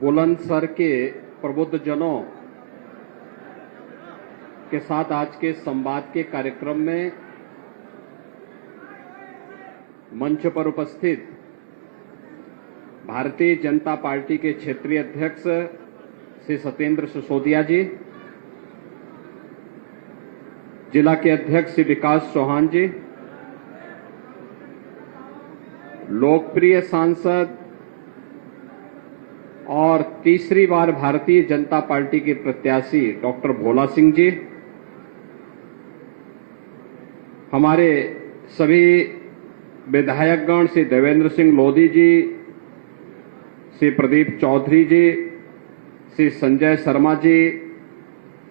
बुलंदशहर के प्रबुद्ध जनों के साथ आज के संवाद के कार्यक्रम में मंच पर उपस्थित भारतीय जनता पार्टी के क्षेत्रीय अध्यक्ष श्री सत्येंद्र सिसोदिया जी, जिला के अध्यक्ष श्री विकास चौहान जी, लोकप्रिय सांसद और तीसरी बार भारतीय जनता पार्टी के प्रत्याशी डॉक्टर भोला सिंह जी, हमारे सभी विधायकगण श्री देवेंद्र सिंह लोधी जी, श्री प्रदीप चौधरी जी, श्री संजय शर्मा जी,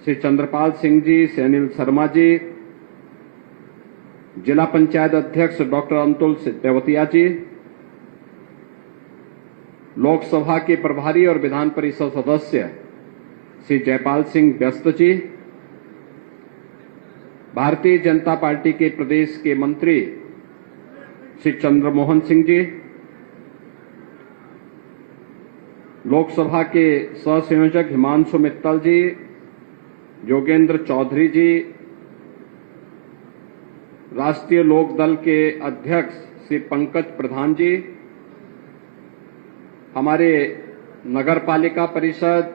श्री चंद्रपाल सिंह जी, श्री अनिल शर्मा जी, जिला पंचायत अध्यक्ष डॉक्टर अंतुल देवतिया जी, लोकसभा के प्रभारी और विधान परिषद सदस्य श्री जयपाल सिंह व्यस्त जी, भारतीय जनता पार्टी के प्रदेश के मंत्री श्री चंद्रमोहन सिंह जी, लोकसभा के सहसंयोजक हिमांशु मित्तल जी, योगेंद्र चौधरी जी, राष्ट्रीय लोकदल के अध्यक्ष श्री पंकज प्रधान जी, हमारे नगरपालिका परिषद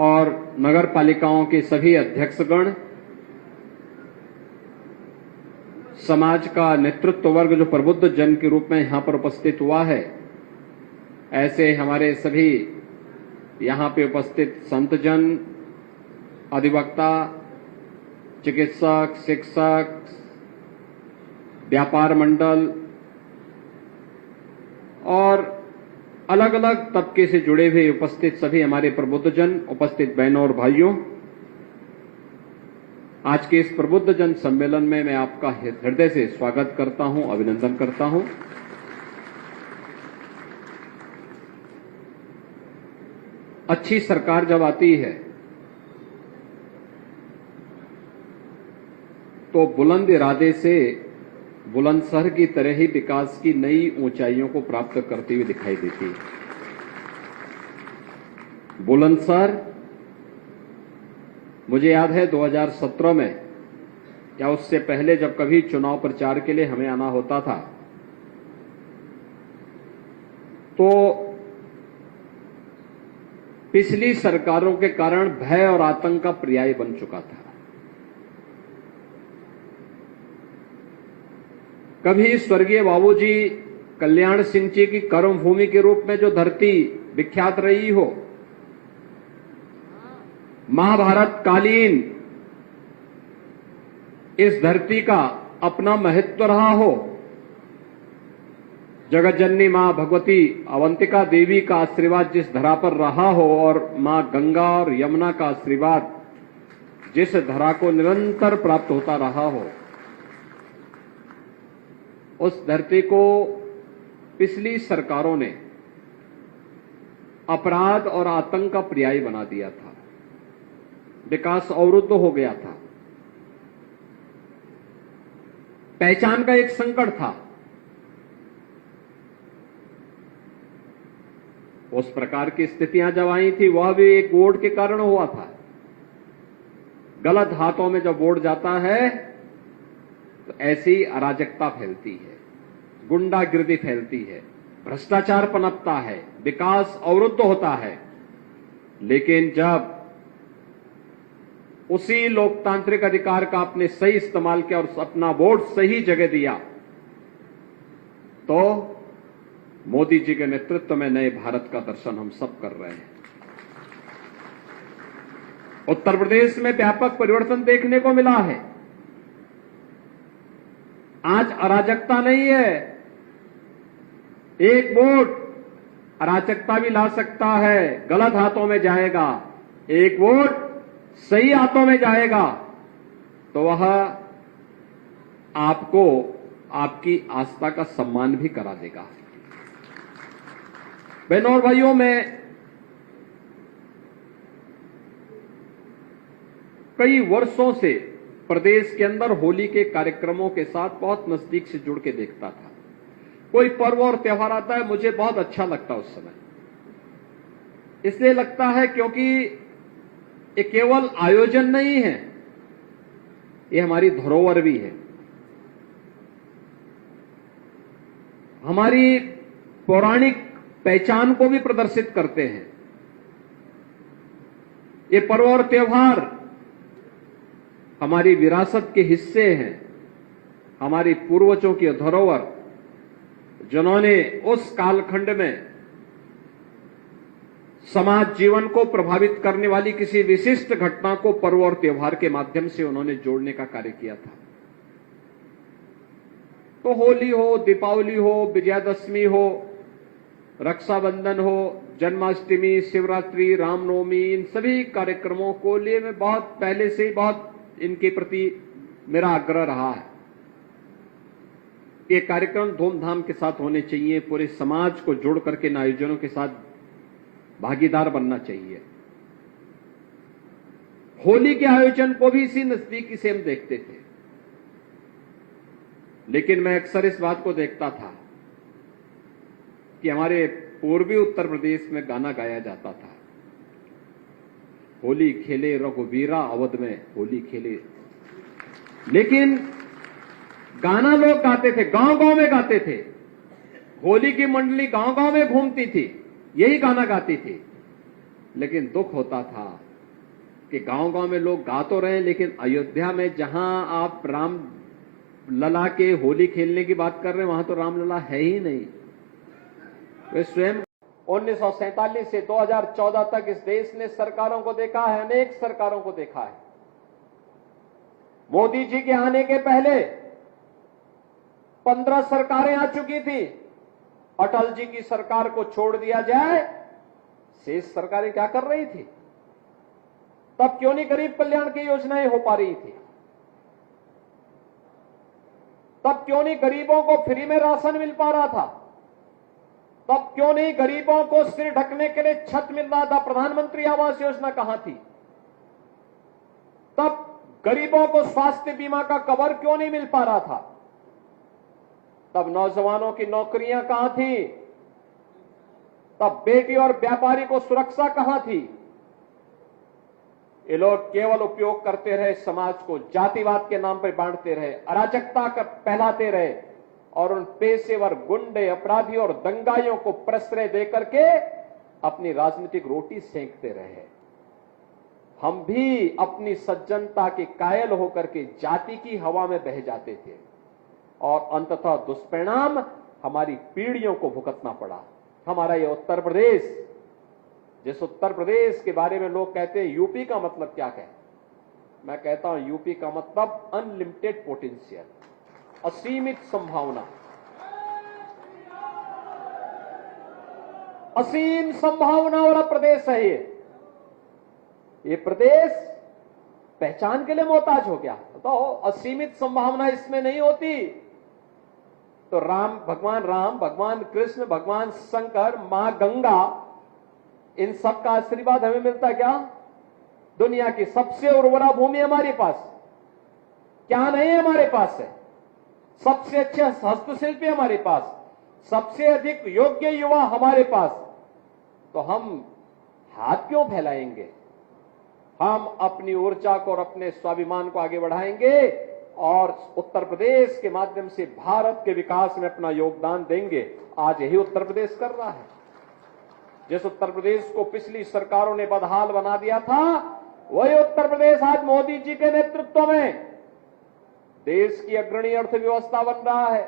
और नगरपालिकाओं के सभी अध्यक्षगण, समाज का नेतृत्व वर्ग जो प्रबुद्ध जन के रूप में यहां पर उपस्थित हुआ है, ऐसे हमारे सभी यहां पे उपस्थित संतजन, अधिवक्ता, चिकित्सक, शिक्षक, व्यापार मंडल और अलग अलग तबके से जुड़े हुए उपस्थित सभी हमारे प्रबुद्ध जन, उपस्थित बहनों और भाइयों, आज के इस प्रबुद्ध जन सम्मेलन में मैं आपका हृदय से स्वागत करता हूं, अभिनंदन करता हूं। अच्छी सरकार जब आती है तो बुलंद इरादे से बुलंदशहर की तरह ही विकास की नई ऊंचाइयों को प्राप्त करती हुई दिखाई देती है। बुलंदशहर, मुझे याद है 2017 में या उससे पहले जब कभी चुनाव प्रचार के लिए हमें आना होता था तो पिछली सरकारों के कारण भय और आतंक का पर्याय बन चुका था। कभी स्वर्गीय बाबूजी कल्याण सिंह जी की कर्मभूमि के रूप में जो धरती विख्यात रही हो, महाभारत कालीन इस धरती का अपना महत्व रहा हो, जगत जननी मां भगवती अवंतिका देवी का आशीर्वाद जिस धरा पर रहा हो और मां गंगा और यमुना का आशीर्वाद जिस धरा को निरंतर प्राप्त होता रहा हो, उस धरती को पिछली सरकारों ने अपराध और आतंक का पर्याय बना दिया था। विकास अवरुद्ध हो गया था, पहचान का एक संकट था। उस प्रकार की स्थितियां जब आई थी वह भी एक वोट के कारण हुआ था। गलत हाथों में जब वोट जाता है तो ऐसी अराजकता फैलती है, गुंडागिर्दी फैलती है, भ्रष्टाचार पनपता है, विकास अवरुद्ध होता है। लेकिन जब उसी लोकतांत्रिक अधिकार का आपने सही इस्तेमाल किया और अपना वोट सही जगह दिया तो मोदी जी के नेतृत्व में नए भारत का दर्शन हम सब कर रहे हैं। उत्तर प्रदेश में व्यापक परिवर्तन देखने को मिला है। आज अराजकता नहीं है, एक वोट अराजकता भी ला सकता है, गलत हाथों में जाएगा। एक वोट सही हाथों में जाएगा तो वह आपको आपकी आस्था का सम्मान भी करा देगा। बहनों और भाइयों, मैं कई वर्षों से प्रदेश के अंदर होली के कार्यक्रमों के साथ बहुत नजदीक से जुड़ के देखता था। कोई पर्व और त्योहार आता है, मुझे बहुत अच्छा लगता उस समय। इसलिए लगता है क्योंकि ये केवल आयोजन नहीं है, ये हमारी धरोहर भी है, हमारी पौराणिक पहचान को भी प्रदर्शित करते हैं। ये पर्व और त्योहार हमारी विरासत के हिस्से हैं, हमारी पूर्वजों की धरोहर, जिन्होंने उस कालखंड में समाज जीवन को प्रभावित करने वाली किसी विशिष्ट घटना को पर्व और त्योहार के माध्यम से उन्होंने जोड़ने का कार्य किया था। तो होली हो, दीपावली हो, विजयादशमी हो, रक्षाबंधन हो, जन्माष्टमी, शिवरात्रि, रामनवमी, इन सभी कार्यक्रमों को लिए मैं बहुत पहले से ही बहुत इनके प्रति मेरा आग्रह रहा है। ये कार्यक्रम धूमधाम के साथ होने चाहिए, पूरे समाज को जोड़ करके इन आयोजनों के साथ भागीदार बनना चाहिए। होली के आयोजन को भी इसी नजदीकी से हम देखते थे, लेकिन मैं अक्सर इस बात को देखता था कि हमारे पूर्वी उत्तर प्रदेश में गाना गाया जाता था, होली खेले रघुवीरा अवध में होली खेले। लेकिन गाना लोग गाते थे, गांव गांव में गाते थे, होली की मंडली गांव गांव में घूमती थी, यही गाना गाती थी। लेकिन दुख होता था कि गांव गांव में लोग गा तो रहे हैं, लेकिन अयोध्या में जहां आप राम लला के होली खेलने की बात कर रहे हैं, वहां तो रामलला है ही नहीं। वे स्वयं 1947 से 2014 तक इस देश ने सरकारों को देखा है, अनेक सरकारों को देखा है। मोदी जी के आने के पहले 15 सरकारें आ चुकी थी। अटल जी की सरकार को छोड़ दिया जाए, शेष सरकारें क्या कर रही थी? तब क्यों नहीं गरीब कल्याण की योजनाएं हो पा रही थी? तब क्यों नहीं गरीबों को फ्री में राशन मिल पा रहा था? तब क्यों नहीं गरीबों को सिर ढकने के लिए छत मिल रहा था? प्रधानमंत्री आवास योजना कहां थी? तब गरीबों को स्वास्थ्य बीमा का कवर क्यों नहीं मिल पा रहा था? तब नौजवानों की नौकरियां कहां थी? तब बेटी और व्यापारी को सुरक्षा कहां थी? ये लोग केवल उपयोग करते रहे, समाज को जातिवाद के नाम पर बांटते रहे, अराजकता का फैलाते रहे और उन पेशेवर गुंडे, अपराधी और दंगाइयों को प्रश्रय देकर के अपनी राजनीतिक रोटी सेंकते रहे। हम भी अपनी सज्जनता के कायल होकर के जाति की हवा में बह जाते थे और अंततः दुष्परिणाम हमारी पीढ़ियों को भुगतना पड़ा। हमारा ये उत्तर प्रदेश, जिस उत्तर प्रदेश के बारे में लोग कहते हैं यूपी का मतलब क्या है, मैं कहता हूं यूपी का मतलब अनलिमिटेड पोटेंशियल, असीमित संभावना, असीम संभावना वाला प्रदेश है ये प्रदेश पहचान के लिए मोहताज हो गया। तो असीमित संभावना इसमें नहीं होती तो भगवान राम, भगवान कृष्ण, भगवान शंकर, मां गंगा, इन सब का आशीर्वाद हमें मिलता क्या? दुनिया की सबसे उर्वरा भूमि हमारे पास क्या नहीं है? हमारे पास है सबसे अच्छे हस्तशिल्पी हमारे पास, सबसे अधिक योग्य युवा हमारे पास। तो हम हाथ क्यों फैलाएंगे? हम अपनी ऊर्जा को और अपने स्वाभिमान को आगे बढ़ाएंगे और उत्तर प्रदेश के माध्यम से भारत के विकास में अपना योगदान देंगे। आज यही उत्तर प्रदेश कर रहा है। जिस उत्तर प्रदेश को पिछली सरकारों ने बदहाल बना दिया था, वही उत्तर प्रदेश आज मोदी जी के नेतृत्व में देश की अग्रणी अर्थव्यवस्था बन रहा है।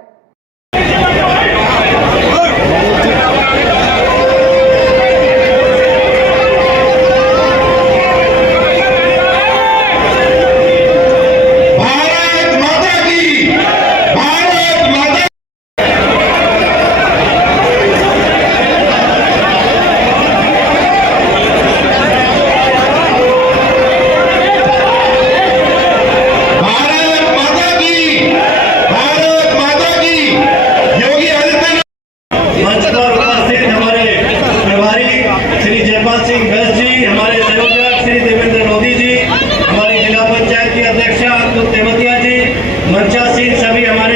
भारत माता की अच्छा सीट सभी हमारे